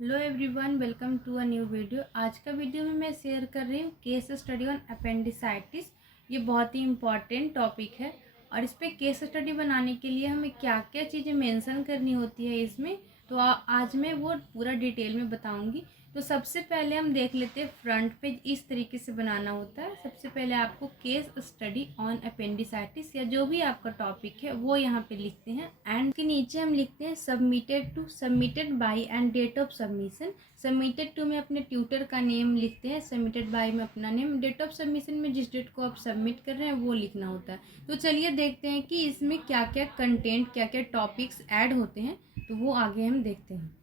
Hello everyone, welcome to a new video. आज का video में मैं शेयर कर रही हूँ केस स्टडी ऑन अपेंडिसाइटिस। ये बहुत ही इम्पॉर्टेंट टॉपिक है और इस पे केस स्टडी बनाने के लिए हमें क्या क्या चीज़ें मेंशन करनी होती है इसमें, तो आज मैं वो पूरा डिटेल में बताऊँगी। तो सबसे पहले हम देख लेते हैं फ्रंट पेज इस तरीके से बनाना होता है। सबसे पहले आपको केस स्टडी ऑन अपेंडिसाइटिस या जो भी आपका टॉपिक है वो यहाँ पे लिखते हैं एंड के नीचे हम लिखते हैं submitted to, submitted by and date of submission. Submitted to में अपने ट्यूटर का नेम लिखते हैं, सबमिटेड बाय में अपना नेम, डेट ऑफ सबमिशन में जिस डेट को आप सबमिट कर रहे हैं वो लिखना होता है। तो चलिए देखते हैं कि इसमें क्या क्या कंटेंट, क्या क्या टॉपिक्स ऐड होते हैं, तो वो आगे हम देखते हैं।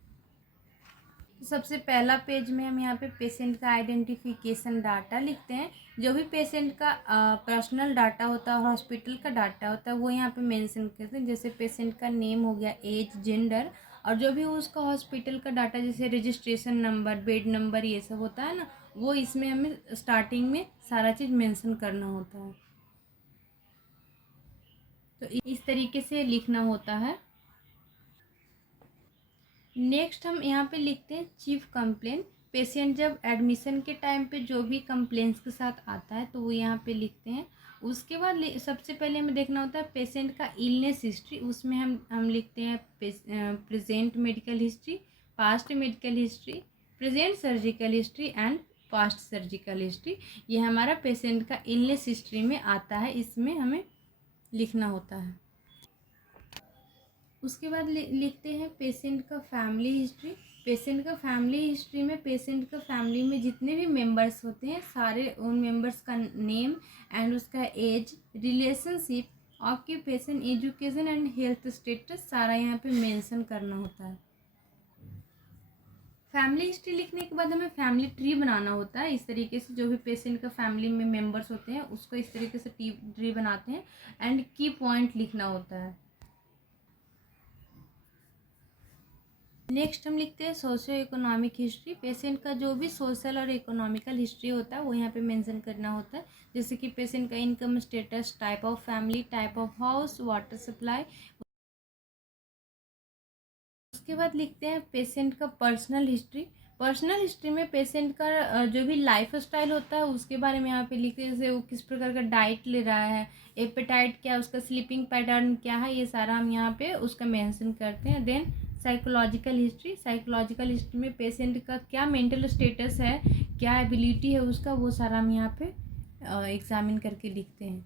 सबसे पहला पेज में हम यहाँ पे पेशेंट का आइडेंटिफिकेशन डाटा लिखते हैं। जो भी पेशेंट का पर्सनल डाटा होता है, हॉस्पिटल का डाटा होता है, वो यहाँ पे मेंशन करते हैं। जैसे पेशेंट का नेम हो गया, एज, जेंडर, और जो भी उसका हॉस्पिटल का डाटा जैसे रजिस्ट्रेशन नंबर, बेड नंबर, ये सब होता है ना, वो इसमें हमें स्टार्टिंग में सारा चीज़ मेंशन करना होता है। तो इस तरीके से लिखना होता है। नेक्स्ट हम यहाँ पे लिखते हैं चीफ कंप्लेन। पेशेंट जब एडमिशन के टाइम पे जो भी कंप्लेंट्स के साथ आता है तो वो यहाँ पे लिखते हैं। उसके बाद सबसे पहले हमें देखना होता है पेशेंट का इलनेस हिस्ट्री। उसमें हम लिखते हैं present medical history, past medical history, present surgical history and past surgical history. ये हमारा पेशेंट का इलनेस हिस्ट्री में आता है, इसमें हमें लिखना होता है। उसके बाद लिखते हैं पेशेंट का फैमिली हिस्ट्री। पेशेंट का फैमिली हिस्ट्री में पेशेंट का फैमिली में जितने भी मेंबर्स होते हैं सारे उन मेंबर्स का नेम एंड उसका age, relationship, occupation, education and health status सारा यहाँ पे मेंशन करना होता है। फैमिली हिस्ट्री लिखने के बाद हमें फैमिली ट्री बनाना होता है। इस तरीके से जो भी पेशेंट का फैमिली में मेंबर्स होते हैं उसको इस तरीके से ट्री बनाते हैं एंड की पॉइंट लिखना होता है। नेक्स्ट हम लिखते हैं सोशियो इकोनॉमिक हिस्ट्री। पेशेंट का जो भी सोशल और इकोनॉमिकल हिस्ट्री होता है वो यहाँ पे मेंशन करना होता है। जैसे कि पेशेंट का income status, type of family, type of house, water supply. उसके बाद लिखते हैं पेशेंट का पर्सनल हिस्ट्री। पर्सनल हिस्ट्री में पेशेंट का जो भी लाइफ स्टाइल होता है उसके बारे में यहाँ पे लिखते हैं। जैसे वो किस प्रकार का डाइट ले रहा है, एपेटाइट क्या, उसका स्लीपिंग पैटर्न क्या है, ये सारा हम यहाँ पे उसका मेंशन करते हैं। Then psychological history. Psychological history में पेशेंट का क्या मेंटल स्टेटस है, क्या एबिलिटी है उसका, वो सारा हम यहाँ पे एग्जामिन करके लिखते हैं।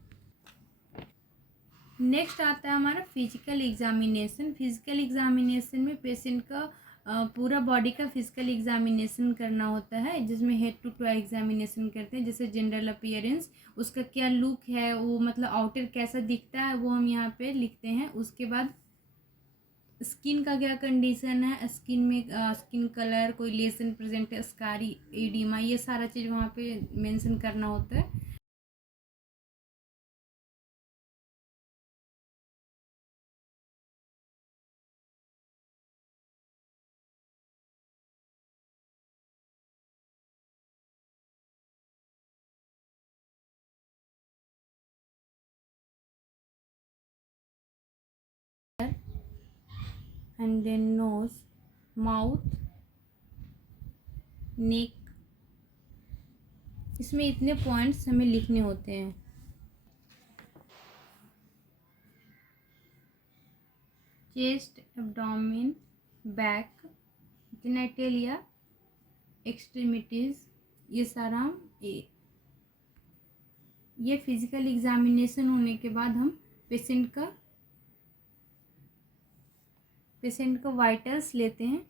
नेक्स्ट आता है हमारा फिजिकल एग्जामिनेशन। फिजिकल एग्जामिनेशन में पेशेंट का पूरा बॉडी का फिजिकल एग्जामिनेशन करना होता है, जिसमें हेड टू टो एग्जामिनेशन करते हैं। जैसे जनरल अपीयरेंस, उसका क्या लुक है, वो मतलब आउटर कैसा दिखता है, वो हम यहाँ पे लिखते हैं। उसके बाद स्किन का क्या कंडीशन है, स्किन में स्किन कलर, कोई लेसन प्रेजेंट है, स्कारी, एडिमा, ये सारा चीज़ वहाँ पे मेंशन करना होता है। एंड देन नोज, माउथ, नेक, इसमें इतने पॉइंट्स हमें लिखने होते हैं। Chest, abdomen, back, genitalia, extremities, ये सारा हम ये फिजिकल एग्जामिनेशन होने के बाद हम पेशेंट का वाइटल्स लेते हैं।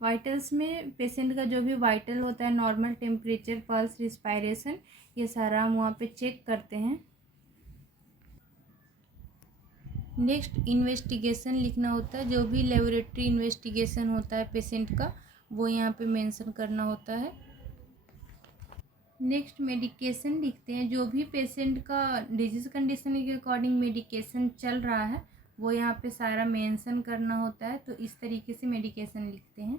वाइटल्स में पेशेंट का जो भी वाइटल होता है, नॉर्मल टेम्परेचर, पल्स, रिस्पायरेशन, ये सारा हम वहाँ पे चेक करते हैं। नेक्स्ट इन्वेस्टिगेशन लिखना होता है। जो भी लेबोरेटरी इन्वेस्टिगेशन होता है पेशेंट का वो यहाँ पे मेंशन करना होता है। नेक्स्ट मेडिकेशन लिखते हैं। जो भी पेशेंट का डिजीज़ कंडीशन के अकॉर्डिंग मेडिकेशन चल रहा है वो यहाँ पे सारा मेंशन करना होता है। तो इस तरीके से मेडिकेशन लिखते हैं।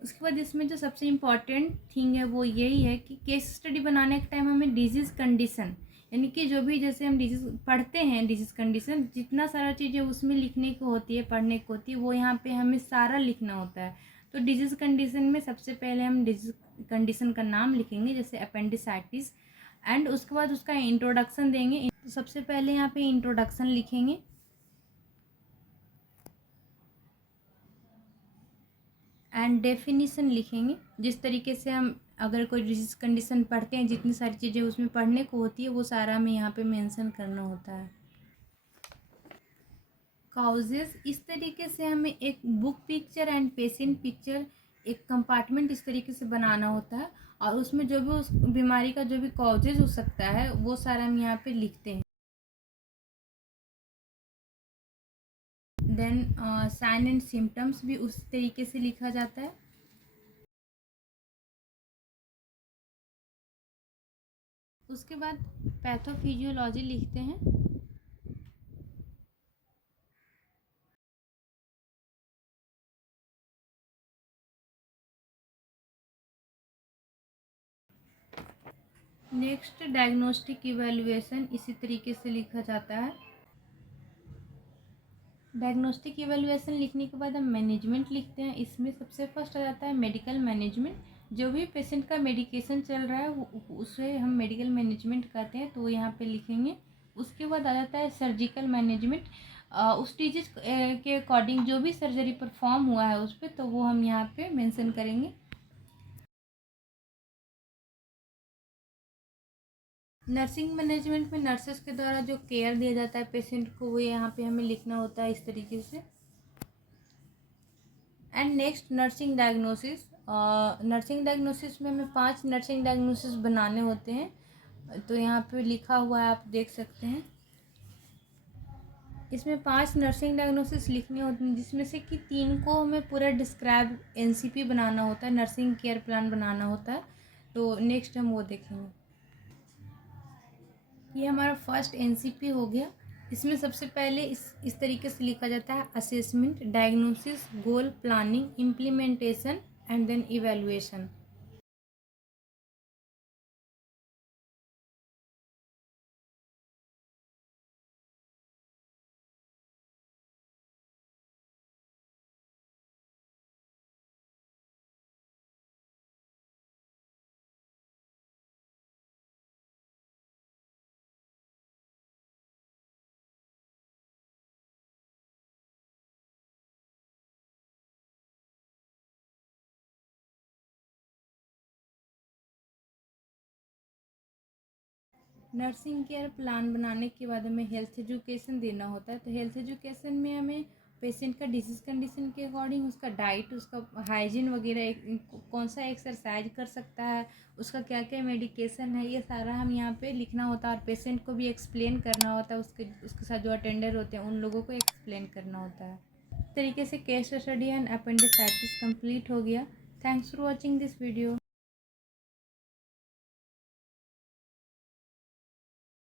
उसके बाद इसमें जो सबसे इम्पॉर्टेंट थिंग है वो यही है कि केस स्टडी बनाने के टाइम हमें डिजीज़ कंडीशन, यानी कि जो भी जैसे हम डिजीज़ पढ़ते हैं, डिजीज़ कंडीशन जितना सारा चीज़ें उसमें लिखने को होती है, पढ़ने को होती है, वो यहाँ पे हमें सारा लिखना होता है। तो डिजीज़ कंडीशन में सबसे पहले हम डिजीज़ कंडीशन का नाम लिखेंगे, जैसे अपेंडिसाइटिस, एंड उसके बाद उसका इंट्रोडक्शन देंगे। तो सबसे पहले यहाँ पे इंट्रोडक्शन लिखेंगे एंड डेफिनीशन लिखेंगे। जिस तरीके से हम अगर कोई डिजीज कंडीशन पढ़ते हैं, जितनी सारी चीज़ें उसमें पढ़ने को होती है वो सारा हमें यहाँ पे मेंशन करना होता है। काउजेस, इस तरीके से हमें एक book picture and patient picture, एक कंपार्टमेंट इस तरीके से बनाना होता है, और उसमें जो भी उस बीमारी का जो भी कॉजेज हो सकता है वो सारा हम यहाँ पे लिखते हैं। देन साइन एंड सिम्टम्स भी उस तरीके से लिखा जाता है। उसके बाद पैथोफिजियोलॉजी लिखते हैं। नेक्स्ट डायग्नोस्टिक इवैल्यूएशन इसी तरीके से लिखा जाता है। डायग्नोस्टिक इवैल्यूएशन लिखने के बाद हम मैनेजमेंट लिखते हैं। इसमें सबसे फर्स्ट आ जाता है मेडिकल मैनेजमेंट। जो भी पेशेंट का मेडिकेशन चल रहा है उसे हम मेडिकल मैनेजमेंट कहते हैं, तो यहाँ पे लिखेंगे। उसके बाद आ जाता है सर्जिकल मैनेजमेंट। उस डिजीज के अकॉर्डिंग जो भी सर्जरी परफॉर्म हुआ है उस पर, तो वो हम यहाँ पे मेंशन करेंगे। नर्सिंग मैनेजमेंट में नर्सेस के द्वारा जो केयर दिया जाता है पेशेंट को, वो यहाँ पे हमें लिखना होता है इस तरीके से। And next nursing diagnosis. Nursing diagnosis में हमें 5 नर्सिंग डायग्नोसिस बनाने होते हैं, तो यहाँ पे लिखा हुआ है, आप देख सकते हैं। इसमें 5 नर्सिंग डायग्नोसिस लिखने होते हैं, जिसमें से कि 3 को हमें पूरा डिस्क्राइब एनसीपी बनाना होता है, नर्सिंग केयर प्लान बनाना होता है। तो नेक्स्ट हम वो देखेंगे। ये हमारा फर्स्ट एनसीपी हो गया। इसमें सबसे पहले इस तरीके से लिखा जाता है: assessment, diagnosis, goal, planning, implementation and then evaluation. Nursing care plan बनाने के बाद हमें हेल्थ एजुकेशन देना होता है। तो हेल्थ एजुकेशन में हमें पेशेंट का डिजीज़ कंडीशन के अकॉर्डिंग उसका डाइट, उसका हाइजीन वगैरह, कौन सा एक्सरसाइज कर सकता है, उसका क्या क्या मेडिकेशन है, ये सारा हम यहाँ पे लिखना होता है। और पेशेंट को भी एक्सप्लेन करना होता है, उसके साथ जो अटेंडर होते हैं उन लोगों को एक्सप्लेन करना होता है। इस तरीके से case study and appendicitis complete हो गया। Thanks for watching this video.